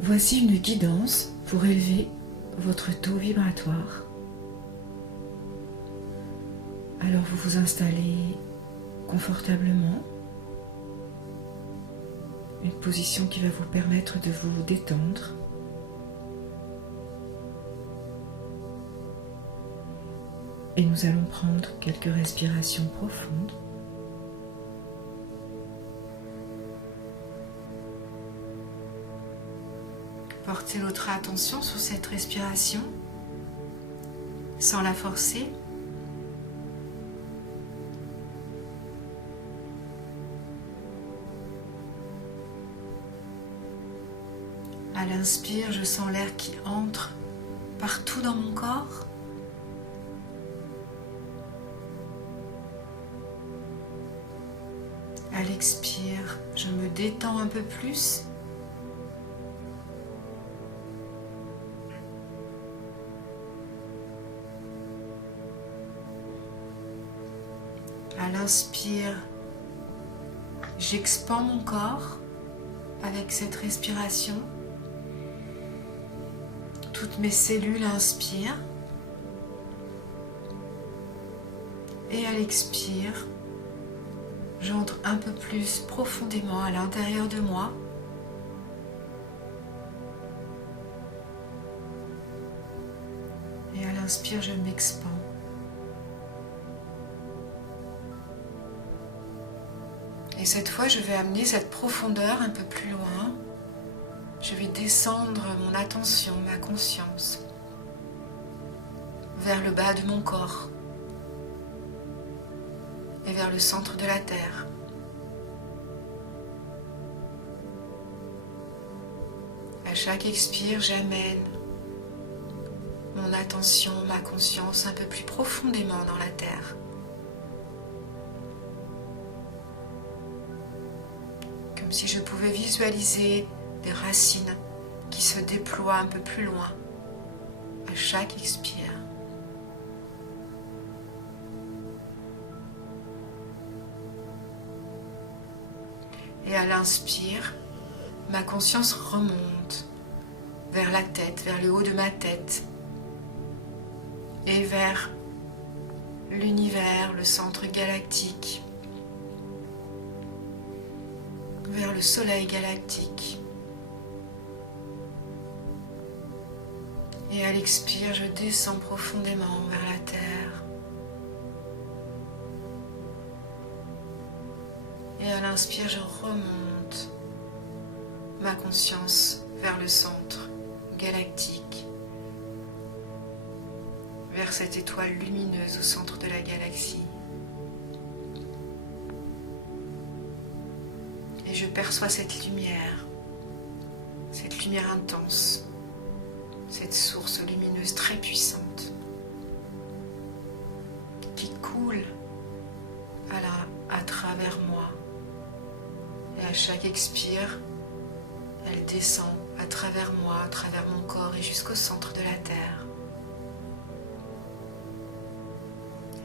Voici une guidance pour élever votre taux vibratoire. Alors vous vous installez confortablement, une position qui va vous permettre de vous détendre. Et nous allons prendre quelques respirations profondes. Portez votre attention sur cette respiration sans la forcer. À l'inspire, je sens l'air qui entre partout dans mon corps. À l'expire, je me détends un peu plus. À l'inspire, j'expand mon corps avec cette respiration. Toutes mes cellules inspirent. Et à l'expire, j'entre un peu plus profondément à l'intérieur de moi. Et à l'inspire, je m'expand. Et cette fois, je vais amener cette profondeur un peu plus loin. Je vais descendre mon attention, ma conscience, vers le bas de mon corps et vers le centre de la Terre. À chaque expire, j'amène mon attention, ma conscience un peu plus profondément dans la Terre. Comme si je pouvais visualiser des racines qui se déploient un peu plus loin à chaque expire. Et à l'inspire, ma conscience remonte vers la tête, vers le haut de ma tête et vers l'univers, le centre galactique, vers le soleil galactique. Et à l'expire, je descends profondément vers la Terre. Et à l'inspire, je remonte ma conscience vers le centre galactique, vers cette étoile lumineuse au centre de la galaxie. Et je perçois cette lumière intense, cette source lumineuse très puissante qui coule à travers moi. Et à chaque expire, elle descend à travers moi, à travers mon corps et jusqu'au centre de la Terre.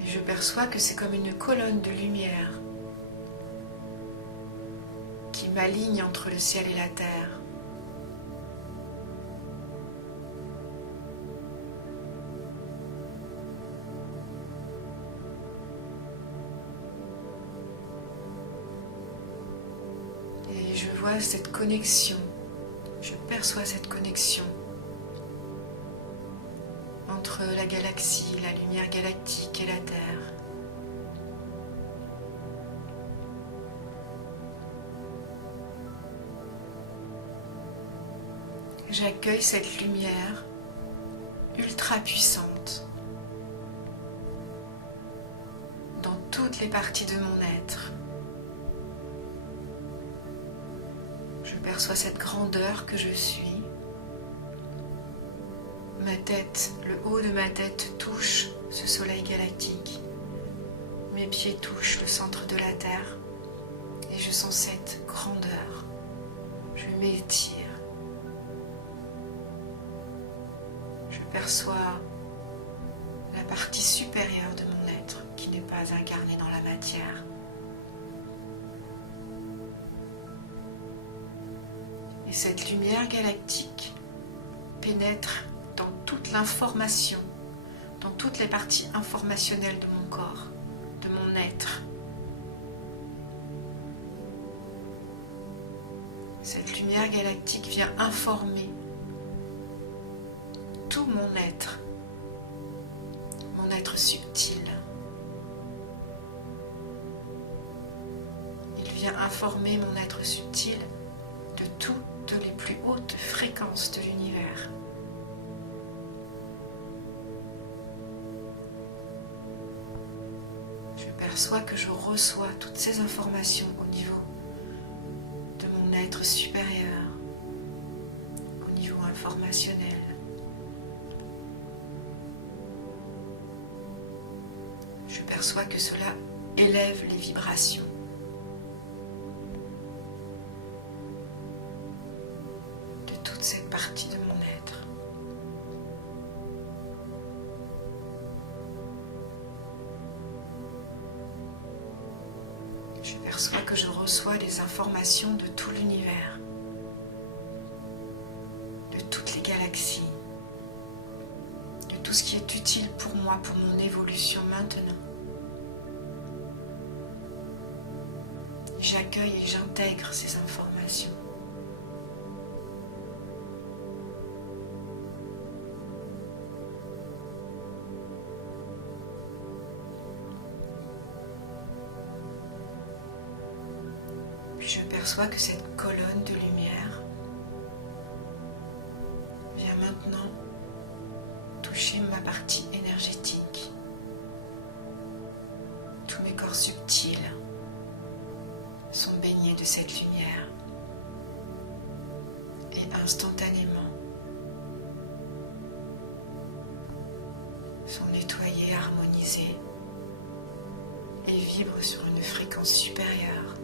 Et je perçois que c'est comme une colonne de lumière qui m'aligne entre le ciel et la terre. Et je vois cette connexion, je perçois cette connexion entre la galaxie, la lumière galactique et la Terre. J'accueille cette lumière ultra puissante dans toutes les parties de mon être. Je perçois cette grandeur que je suis. Ma tête, le haut de ma tête touche ce soleil galactique. Mes pieds touchent le centre de la Terre et je sens cette grandeur. Je m'étire. Je perçois la partie supérieure de mon être qui n'est pas incarnée dans la matière. Et Et cette lumière galactique pénètre dans toute l'information, dans toutes les parties informationnelles de mon corps, de mon être. Cette lumière galactique vient informer tout mon être subtil. Il vient informer mon être subtil de toutes les plus hautes fréquences de l'univers. Je perçois que je reçois toutes ces informations au niveau de mon être supérieur, au niveau informationnel. Je perçois que cela élève les vibrations. De toute cette partie de mon être. Je perçois que je reçois les informations de tout l'univers, de toutes les galaxies, de tout ce qui est utile pour moi, pour mon évolution maintenant. J'accueille et j'intègre ces informations. Puis je perçois que cette colonne de lumière vient maintenant toucher ma partie énergétique, tous mes corps subtils sont baignés de cette lumière et instantanément sont nettoyés, harmonisés et vibrent sur une fréquence supérieure.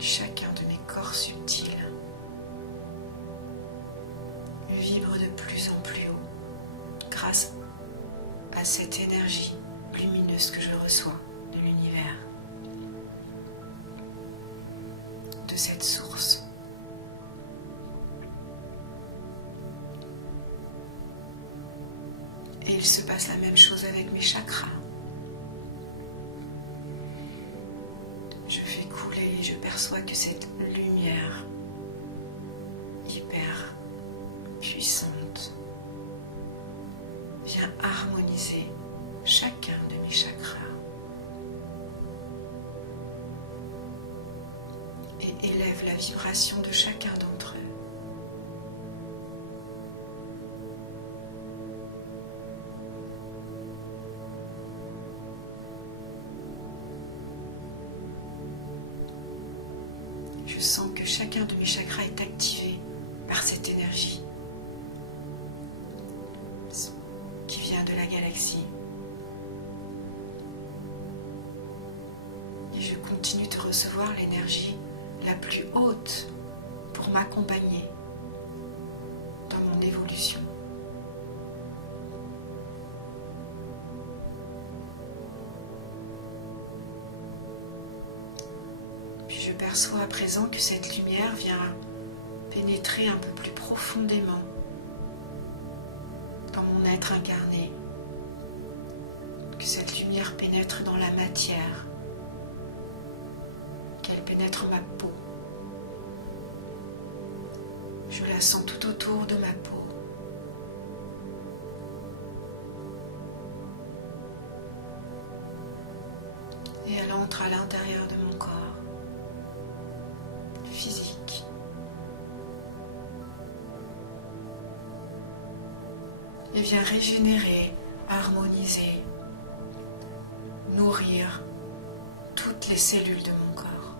Chacun de mes corps subtils vibre de plus en plus haut grâce à cette énergie lumineuse que je reçois de l'univers, de cette source. Et il se passe la même chose avec mes chakras. Je fais couler et je perçois que cette lumière hyper puissante vient harmoniser chacun de mes chakras et élève la vibration de chacun d'entre eux. Je sens que chacun de mes chakras est activé par cette énergie qui vient de la galaxie. Et je continue de recevoir l'énergie la plus haute pour m'accompagner dans mon évolution. Puis je perçois à présent que cette lumière vient pénétrer un peu plus profondément dans mon être incarné, que cette lumière pénètre dans la matière, qu'elle pénètre ma peau. Je la sens tout autour de ma peau. Et elle entre à l'intérieur de mon corps physique. Et vient régénérer, harmoniser, nourrir toutes les cellules de mon corps.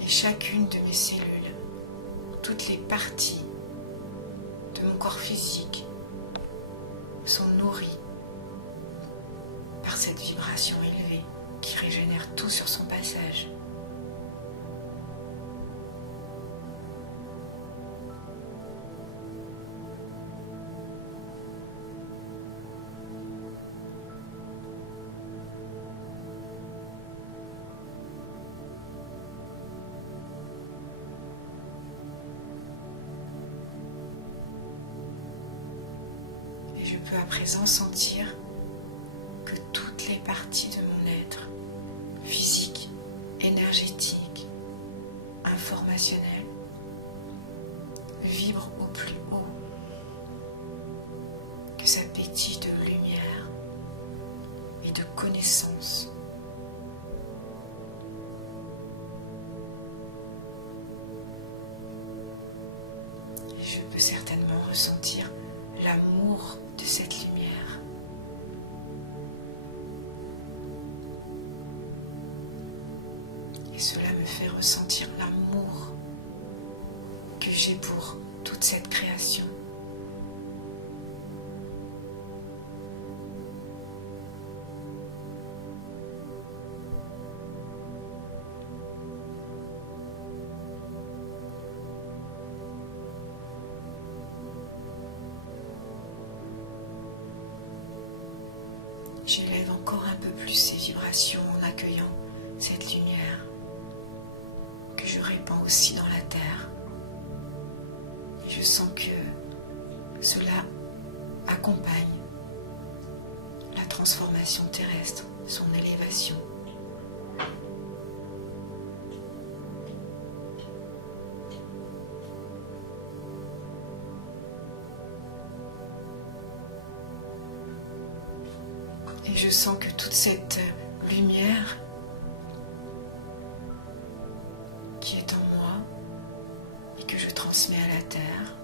Et chacune de mes cellules, toutes les parties de mon corps physique sont nourries par cette vibration élevée qui régénère tout sur son passage. je peux à présent sentir que toutes les parties de mon être, physique, énergétique, informationnel, vibrent au plus haut, que ça pétille de lumière et de connaissance. Et je peux certainement ressentir l'amour de cette lumière. Et cela me fait ressentir l'amour que j'ai pour toute cette création. J'élève encore un peu plus ces vibrations en accueillant cette lumière que je répands aussi dans la terre. Et je sens que cela accompagne la transformation terrestre, son élévation. Et je sens que toute cette lumière qui est en moi et que je transmets à la terre,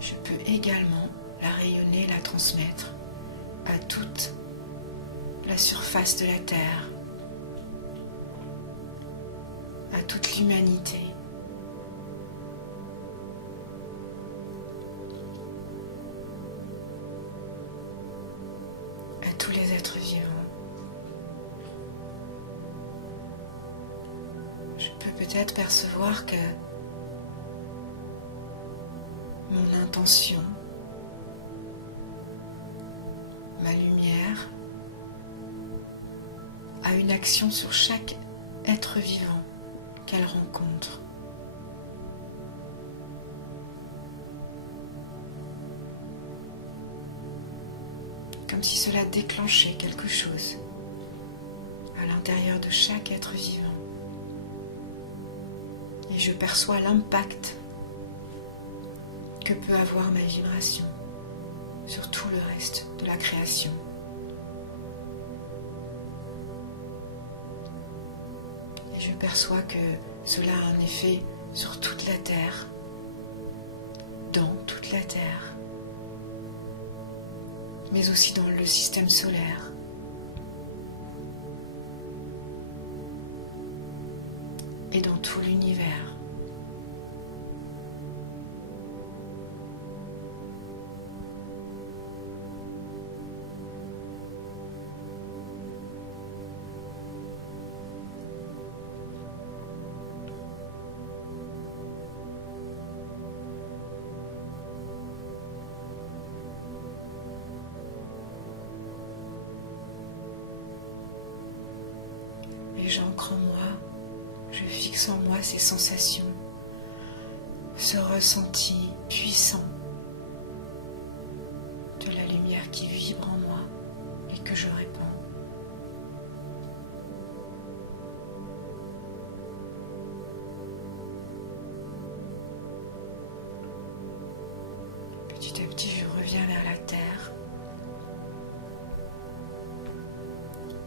je peux également la rayonner, la transmettre à toute la surface de la terre, à toute l'humanité. Tous les êtres vivants. Je peux peut-être percevoir que mon intention, ma lumière, a une action sur chaque être vivant qu'elle rencontre. Comme si cela déclenchait quelque chose à l'intérieur de chaque être vivant. Et je perçois l'impact que peut avoir ma vibration sur tout le reste de la création. Et je perçois que cela a un effet sur toute la Terre, dans toute la Terre, mais aussi dans le système solaire. Et dans tout l'univers. Et j'ancre en moi, je fixe en moi ces sensations, ce ressenti puissant de la lumière qui vibre en moi et que je répands. Petit à petit, je reviens vers la terre.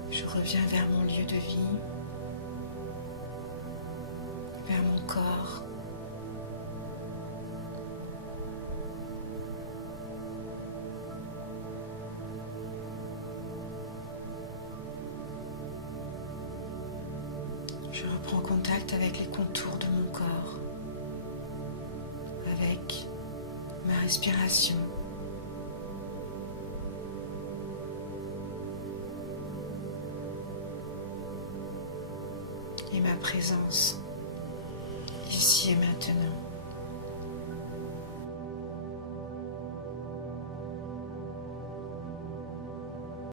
Je reviens vers mon lieu de vie, vers mon corps. Je reprends contact avec les contours de mon corps, avec ma respiration. Et ma présence, ici et maintenant.